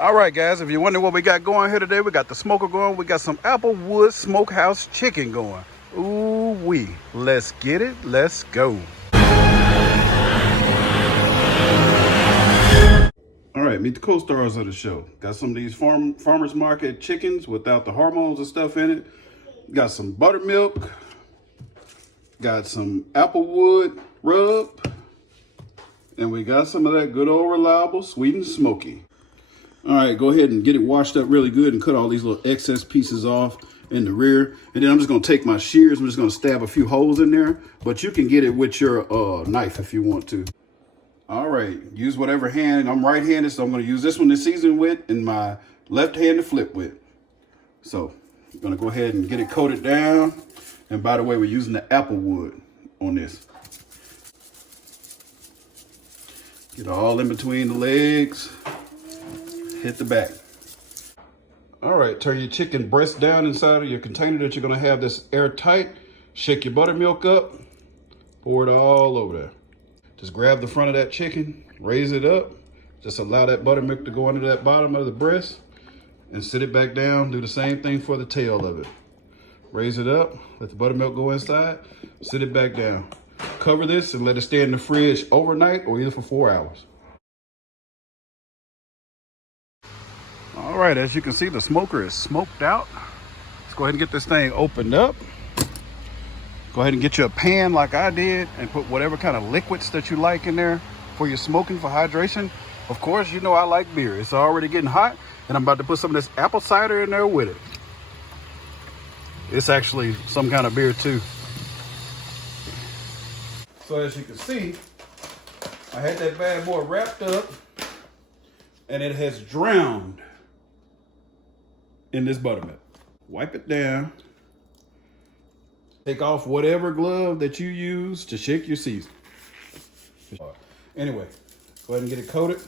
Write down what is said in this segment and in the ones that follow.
All right, guys, if you're wondering what we got going here today, we got the smoker going. We got some Applewood Smokehouse chicken going. Ooh wee. Let's get it. Let's go. All right, meet the co-stars of the show. Got some of these farmers market chickens without the hormones and stuff in it. Got some buttermilk. Got some Applewood rub. And we got some of that good old reliable sweet and smoky. All right, go ahead and get it washed up really good and cut all these little excess pieces off in the rear. And then I'm just gonna take my shears, I'm just gonna stab a few holes in there, but you can get it with your knife if you want to. All right, use whatever hand. I'm right-handed, so I'm gonna use this one to season with and my left hand to flip with. So I'm gonna go ahead and get it coated down. And by the way, we're using the Applewood on this. Get all in between the legs. Hit the back. All right, turn your chicken breast down inside of your container that you're gonna have this airtight. Shake your buttermilk up, pour it all over there. Just grab the front of that chicken, raise it up. Just allow that buttermilk to go under that bottom of the breast and sit it back down. Do the same thing for the tail of it. Raise it up, let the buttermilk go inside, sit it back down. Cover this and let it stay in the fridge overnight or either for 4 hours. All right, as you can see, the smoker is smoked out. Let's go ahead and get this thing opened up. Go ahead and get you a pan like I did and put whatever kind of liquids that you like in there for your smoking for hydration. Of course, you know I like beer. It's already getting hot and I'm about to put some of this apple cider in there with it. It's actually some kind of beer too. So as you can see, I had that bad boy wrapped up and it has drowned in this buttermilk. Wipe it down. Take off whatever glove that you use to shake your season. Anyway, go ahead and get it coated.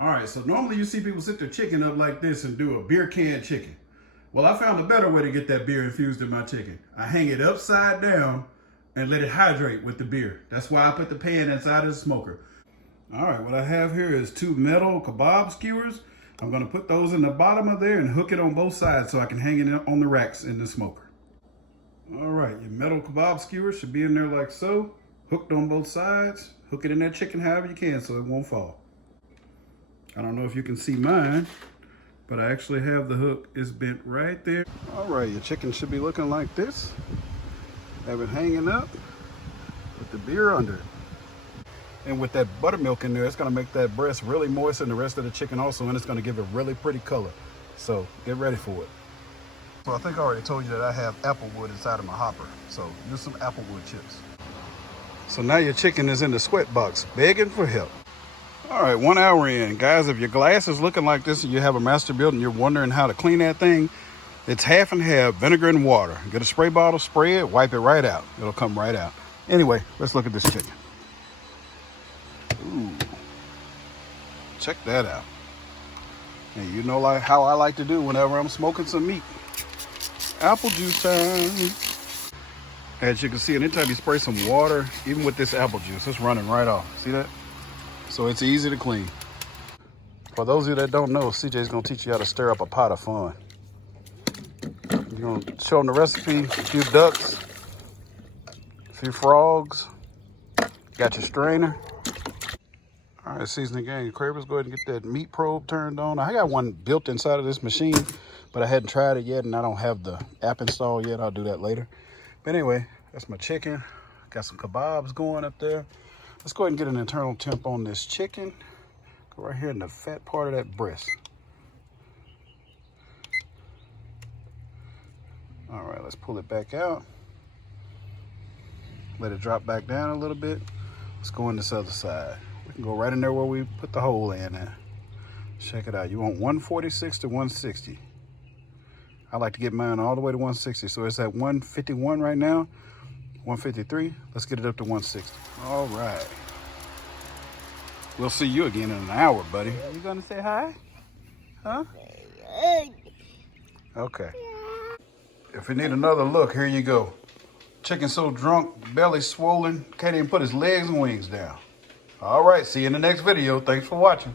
All right, so normally you see people set their chicken up like this and do a beer can chicken. Well, I found a better way to get that beer infused in my chicken. I hang it upside down and let it hydrate with the beer. That's why I put the pan inside of the smoker. All right, what I have here is 2 metal kebab skewers. I'm gonna put those in the bottom of there and hook it on both sides so I can hang it on the racks in the smoker. All right, your metal kebab skewer should be in there like so, hooked on both sides. Hook it in that chicken however you can so it won't fall. I don't know if you can see mine, but I actually have the hook is bent right there. All right, your chicken should be looking like this. Have it hanging up with the beer under it. And with that buttermilk in there, it's gonna make that breast really moist and the rest of the chicken also, and it's gonna give it a really pretty color. So get ready for it. So I think I already told you that I have Applewood inside of my hopper. So use some Applewood chips. So now your chicken is in the sweat box, begging for help. All right, 1 hour in. Guys, if your glass is looking like this and you have a Masterbuilt and you're wondering how to clean that thing, it's half and half vinegar and water. Get a spray bottle, spray it, wipe it right out. It'll come right out. Anyway, let's look at this chicken. Ooh, check that out. And you know like how I like to do whenever I'm smoking some meat. Apple juice time. As you can see, anytime you spray some water, even with this apple juice, it's running right off. See that? So it's easy to clean. For those of you that don't know, CJ's gonna teach you how to stir up a pot of fun. You're gonna show them the recipe, a few ducks, a few frogs. Got your strainer. All right, seasoning gang, Cravers, go ahead and get that meat probe turned on. I got one built inside of this machine, but I hadn't tried it yet and I don't have the app installed yet. I'll do that later. But anyway, that's my chicken. Got some kebabs going up there. Let's go ahead and get an internal temp on this chicken. Go right here in the fat part of that breast. All right, let's pull it back out. Let it drop back down a little bit. Let's go on this other side. We can go right in there where we put the hole in there. Check it out. You want 146 to 160. I like to get mine all the way to 160. So it's at 151 right now. 153. Let's get it up to 160. All right. We'll see you again in an hour, buddy. You gonna say hi? Huh? Okay. If you need another look, here you go. Chicken so drunk, belly swollen, can't even put his legs and wings down. All right, see you in the next video. Thanks for watching.